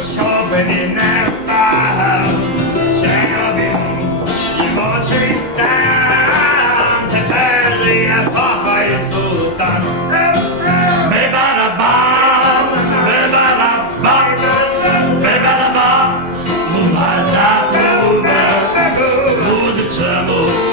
щоб він не впав, ще один його чистем, тепер жиє папа і султан. Бибарабам, бибарабам, бибарабам, мулата губе, будь чому.